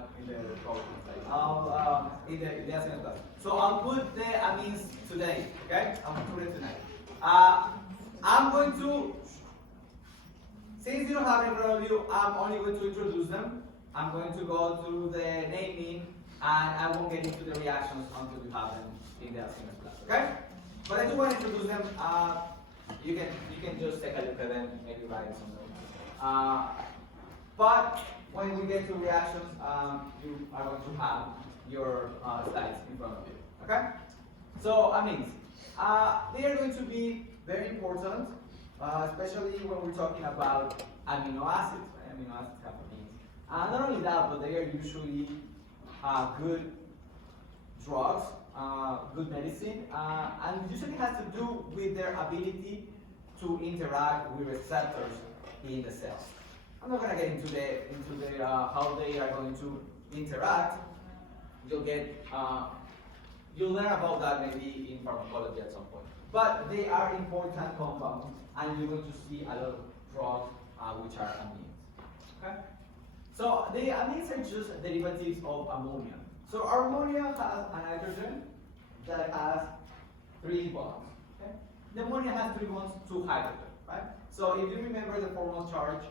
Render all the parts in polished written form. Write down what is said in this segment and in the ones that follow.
not in the PowerPoint slide. In the assignment class. So I'll put the amines today. Okay, I'll put it tonight. I'm going to, since you don't have it in front of you, I'm only going to introduce them. I'm going to go through the naming, and I won't get into the reactions until you have them in the assignment class. Okay? But I do want to introduce them. You can just take a look at them, maybe write some notes. But when we get to reactions, you are going to have your slides in front of you. Okay? So amines. They are going to be very important, especially when we're talking about amino acids. Right? Amino acids have amines. Not only that, but they are usually good drugs, good medicine, and usually has to do with their ability to interact with receptors in the cells. I'm not going to get into the how they are going to interact. You'll learn about that maybe in pharmacology at some point. But they are important compounds, and you're going to see a lot of drugs which are amines. Okay? So the amines are just derivatives of ammonia. So our ammonia has a nitrogen that has 3 bonds. Okay? The ammonia has 3 bonds, 2 hydrogen. Right? So if you remember the formal charge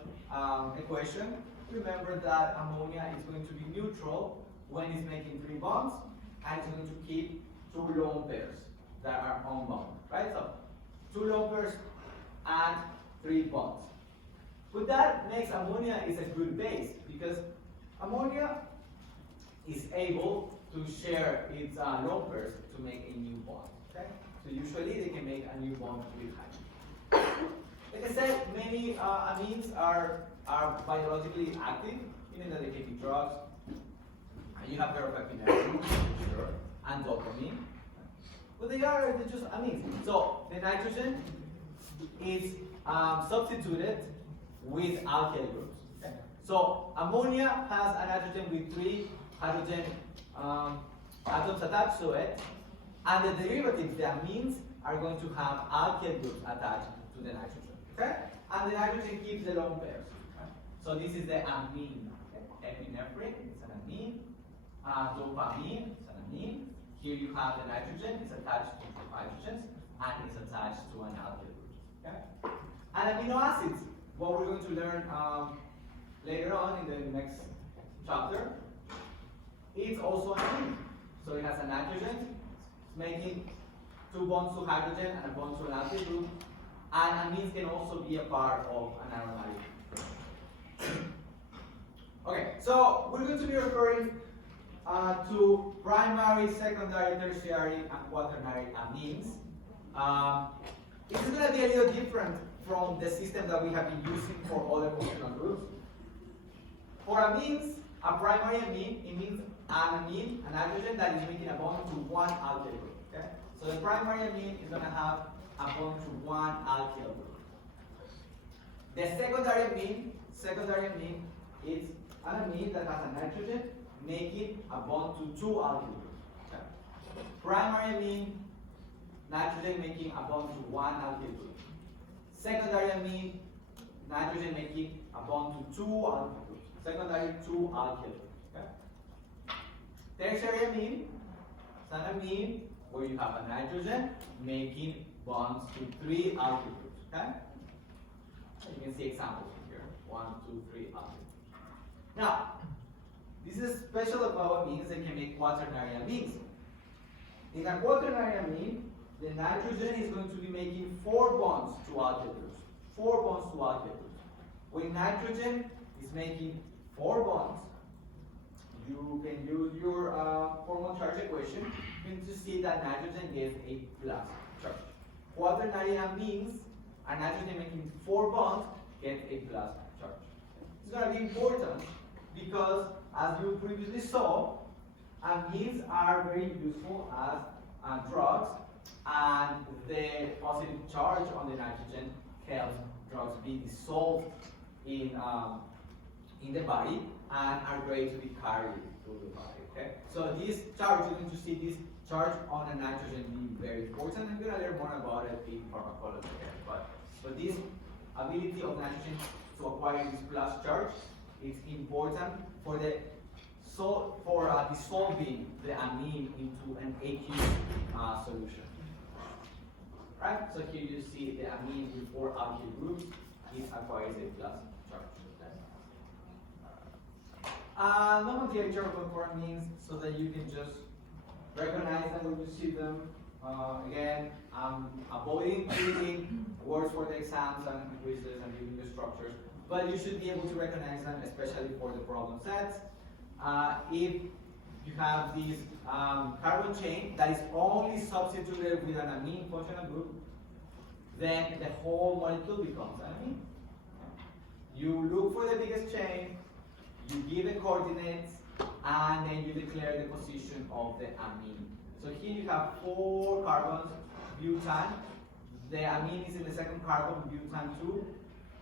equation, remember that ammonia is going to be neutral when it's making 3 bonds, and it's going to keep 2 lone pairs that are unbound. Right? So 2 lone pairs and 3 bonds. But that makes ammonia is a good base, because ammonia is able to share its lone pairs to make a new bond. Okay? So usually they can make a new bond with hydrogen. Like I said, many amines are biologically active, meaning that they can be drugs. You have heard of epinephrine, sure, and dopamine. But they're just amines. So the nitrogen is substituted with alkyl groups. Okay? So ammonia has a nitrogen with 3 hydrogen atoms attached to it, and the derivatives, the amines, are going to have alkyl groups attached to the nitrogen. Okay? And the nitrogen keeps the lone pairs. Okay? So this is the amine. Okay? Epinephrine is an amine. Dopamine is an amine. Here you have the nitrogen, it's attached to 2 hydrogens, and it's attached to an alkyl group. Okay? And amino acids, what we're going to learn later on in the next chapter, it's also an amine. So it has a nitrogen, making 2 bonds to hydrogen and a bond to an alkyl group. And amines can also be a part of an aromatic. Okay, so we're going to be referring to primary, secondary, tertiary, and quaternary amines. This is going to be a little different from the system that we have been using for other functional groups. For amines, a primary amine, it means an amine, a nitrogen that is making a bond to 1 alkyl group. Okay? So the primary amine is going to have a bond to 1 alkyl group. The secondary amine is an amine that has a nitrogen making a bond to 2 alkyl groups. Okay? Primary amine, nitrogen making a bond to 1 alkyl group. Secondary amine, nitrogen making a bond to 2 alkyl groups. Secondary 2 alkyl groups. Okay? Tertiary amine is an amine where you have a nitrogen making bonds to 3 alkyl groups. Okay? You can see examples here. 1, 2, 3 alkyl groups. Now, this is special about amines that can make quaternary amines. In a quaternary amine, the nitrogen is going to be making 4 bonds to alkyl groups. 4 bonds to alkyl groups. When nitrogen is making 4 bonds, you can use your formal charge equation to see that nitrogen gets a plus charge. Quaternary amines, a nitrogen making 4 bonds, get a plus charge. It's going to be important because, as you previously saw, amines are very useful as drugs, and the positive charge on the nitrogen helps drugs be dissolved in the body and are great to be carried through the body. Okay? So this charge, you're going to see this charge on a nitrogen being very important. I'm going to learn more about it in pharmacology. Okay? But this ability of nitrogen to acquire this plus charge is important for the dissolving the amine into an aqueous solution. Right? So here you see the amine with 4 alkyl groups. It acquires a plus structure. Nomenclature of important means so that you can just recognize them when you see them. Again, avoiding reading words for the exams and quizzes and reading the structures, but you should be able to recognize them, especially for the problem sets. If you have this carbon chain that is only substituted with an amine functional group, then the whole molecule becomes an amine. You look for the biggest chain, you give the coordinates, and then you declare the position of the amine. So here you have 4 carbons, butane. The amine is in the second carbon, butane 2.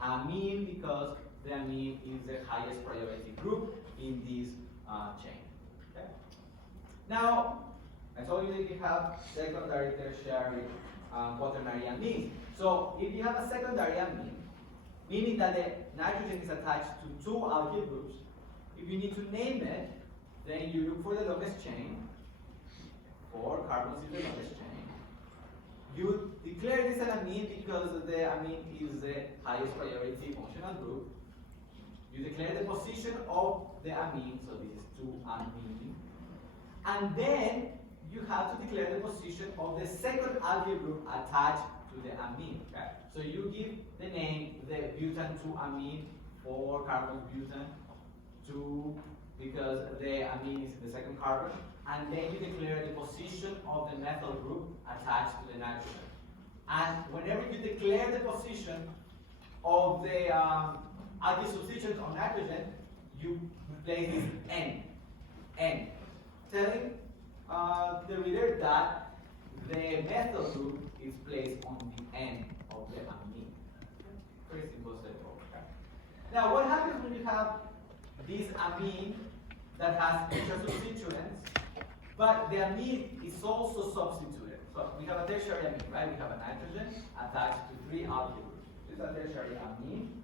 Amine because the amine is the highest priority group in this chain. Okay? Now, I told you that you have secondary, tertiary, quaternary amines. So if you have a secondary amine, meaning that the nitrogen is attached to 2 alkyl groups, if you need to name it, then you look for the longest chain. 4 carbons is the longest chain. You declare this an amine because the amine is the highest priority functional group. You declare the position of the amine, so this is 2-amine. And then you have to declare the position of the second alkyl group attached to the amine. Okay? So you give the name, the butane 2-amine, 4 carbons butane, 2 because the amine is in the second carbon, and then you declare the position of the methyl group attached to the nitrogen. And whenever you declare the position of the alkyl substituent on nitrogen, you place this N, telling the reader that the methyl group is placed on the end of the amine. Very simple, straightforward. Now, what happens when you have this amine that has extra substituents, but the amine is also substituted? So we have a tertiary amine, right? We have a nitrogen attached to 3 alkyl groups. This is a tertiary amine.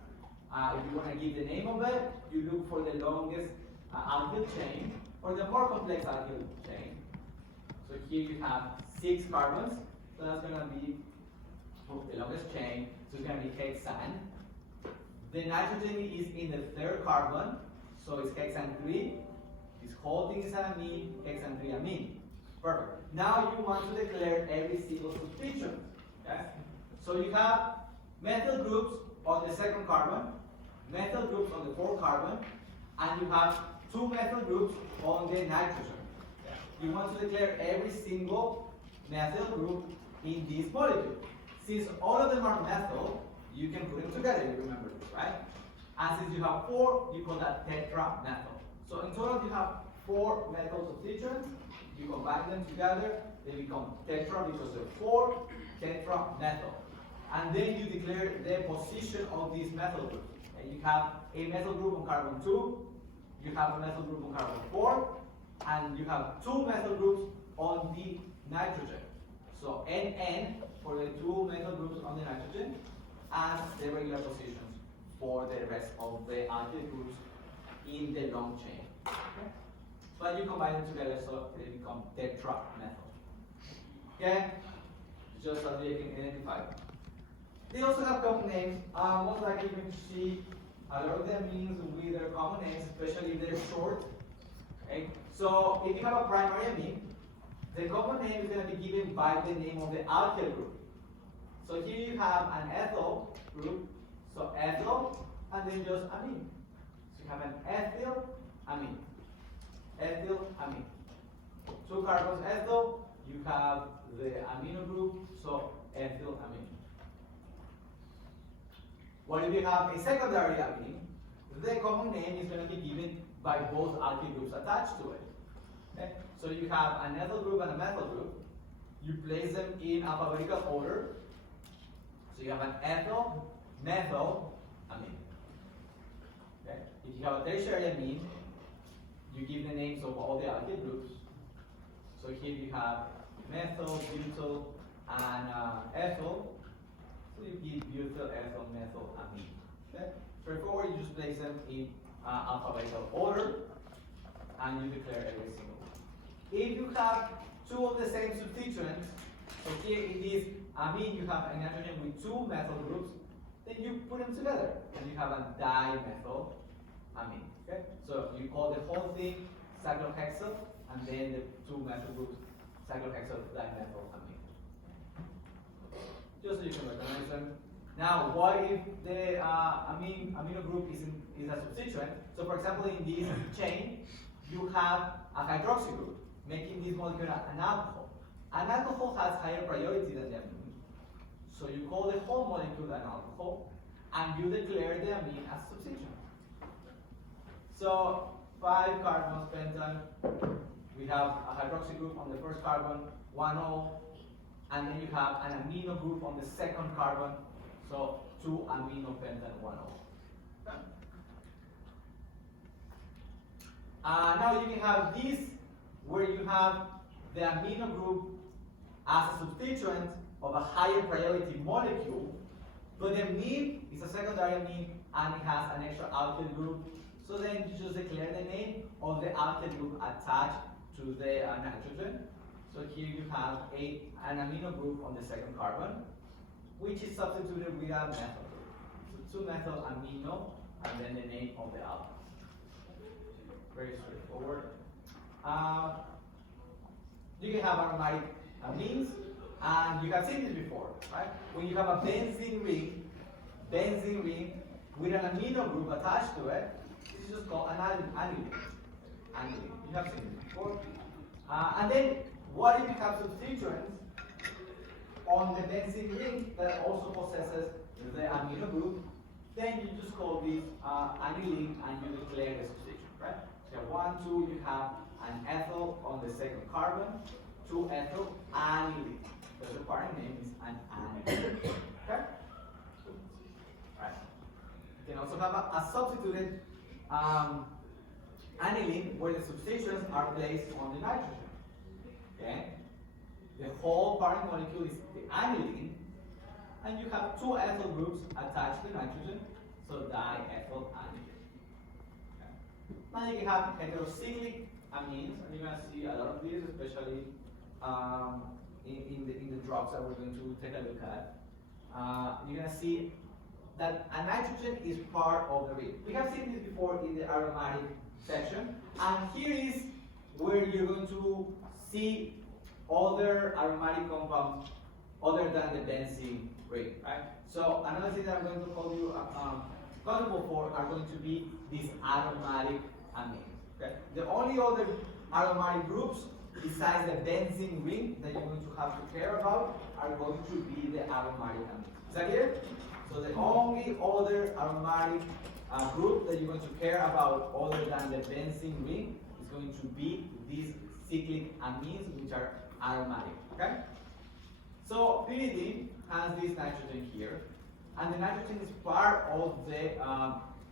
If you want to give the name of it, you look for the longest alkyl chain or the more complex alkyl chain. So here you have 6 carbons, so that's going to be the longest chain, so it's going to be hexane. The nitrogen is in the 3rd carbon, so it's hexane 3. This whole thing is an amine, hexane 3 amine. Perfect. Now you want to declare every single substituent. Okay? So you have methyl groups on the 2nd carbon, methyl groups on the 4th carbon, and you have 2 methyl groups on the nitrogen. You want to declare every single methyl group in this molecule. Since all of them are methyl, you can put them together, you remember this, right? And since you have 4, you call that tetramethyl. So in total you have 4 methyl substituents. You combine them together, they become tetra because they're 4 tetramethyl. And then you declare the position of these methyl groups. And you have a methyl group on carbon 2, you have a methyl group on carbon 4, and you have 2 methyl groups on the nitrogen. So NN for the 2 methyl groups on the nitrogen, and the regular positions for the rest of the alkyl groups in the long chain. Okay? But you combine them together so they become tetramethyl. Okay? Just so they can identify. They also have common names. Most likely you're going to see a lot of them means with their common names, especially if they're short. Okay? So if you have a primary amine, the common name is going to be given by the name of the alkyl group. So here you have an ethyl group, so ethyl, and then just amine. So you have an ethyl amine. Ethyl amine. 2 carbons ethyl, you have the amino group, so ethyl amine. What if you have a secondary amine? The common name is going to be given by both alkyl groups attached to it. Okay? So you have an ethyl group and a methyl group. You place them in alphabetical order. So you have an ethyl, methyl, amine. Okay? If you have a tertiary amine, you give the names of all the alkyl groups. So here you have methyl, butyl, and ethyl. So you give butyl, ethyl, methyl, amine. Okay? Straightforward, you just place them in alphabetical order. and you declare every single one. If you have two of the same substituents, so here in this amine you have a nitrogen with two methyl groups, then you put them together and you have a dimethyl amine. Okay? So you call the whole thing cyclohexyl and then the two methyl groups cyclohexyl dimethyl amine. Just so you can recognize them. Now, what if the amino group is a substituent? So, for example, in this chain, you have a hydroxy group, making this molecule an alcohol. An alcohol has higher priority than the amine. So you call the whole molecule an alcohol, and you declare the amine as substituent. So 5 carbons pentan, we have a hydroxy group on the first carbon, 1 O, and then you have an amino group on the second carbon, so 2 amino pentan 1 O. Okay. Now you can have this where you have the amino group as a substituent of a higher priority molecule, but the amine is a secondary amine and it has an extra alkyl group. So then you just declare the name of the alkyl group attached to the nitrogen. So here you have an amino group on the second carbon, which is substituted with a methyl group. So 2-methyl amino and then the name of the alkyl. Very straightforward. You can have aromatic amines, and you have seen this before, right? When you have a benzene ring with an amino group attached to it, this is just called an aniline. You have seen this before. And then, what if you have substituents on the benzene ring that also possesses the amino group? Then you just call this aniline and you declare the substituent, right? So 1, 2, you have an ethyl on the second carbon, 2-ethyl aniline. So the parent name is an aniline. Okay? Right. You can also have a substituted aniline where the substituents are placed on the nitrogen. Okay? The whole parent molecule is the aniline, and you have 2 ethyl groups attached to the nitrogen, so diethyl aniline. Okay. Now you can have heterocyclic amines, and you're going to see a lot of these, especially in the drugs that we're going to take a look at. You're going to see that a nitrogen is part of the ring. We have seen this before in the aromatic section, and here is where you're going to see other aromatic compounds other than the benzene ring, right? So another thing that I'm going to call you accountable for are going to be these aromatic amines. Okay? The only other aromatic groups besides the benzene ring that you're going to have to care about are going to be the aromatic amines. Is that clear? So the only other aromatic group that you're going to care about other than the benzene ring is going to be these cyclic amines, which are aromatic. Okay? So pyridine has this nitrogen here, and the nitrogen is part of the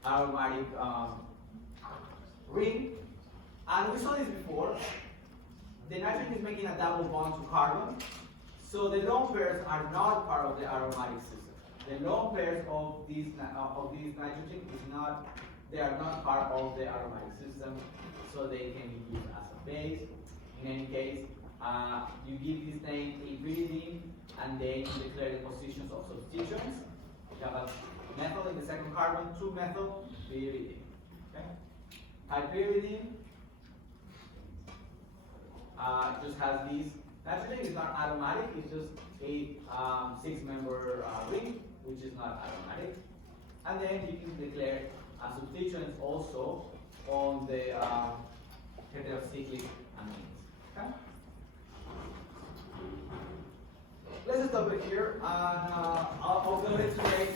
aromatic ring. And we saw this before. The nitrogen is making a double bond to carbon, so the lone pairs are not part of the aromatic system. The lone pairs of these nitrogen they are not part of the aromatic system, so they can be used as a base. In any case, you give this name pyridine, and then you declare the positions of substituents. You have a methyl in the second carbon, 2-methyl pyridine. Okay? Pyridine just has these. Nitrogen is not aromatic, it's just a 6-member ring, which is not aromatic. And then you can declare substituents also on the heterocyclic amines. Okay? Let's stop it here, and I'll go today.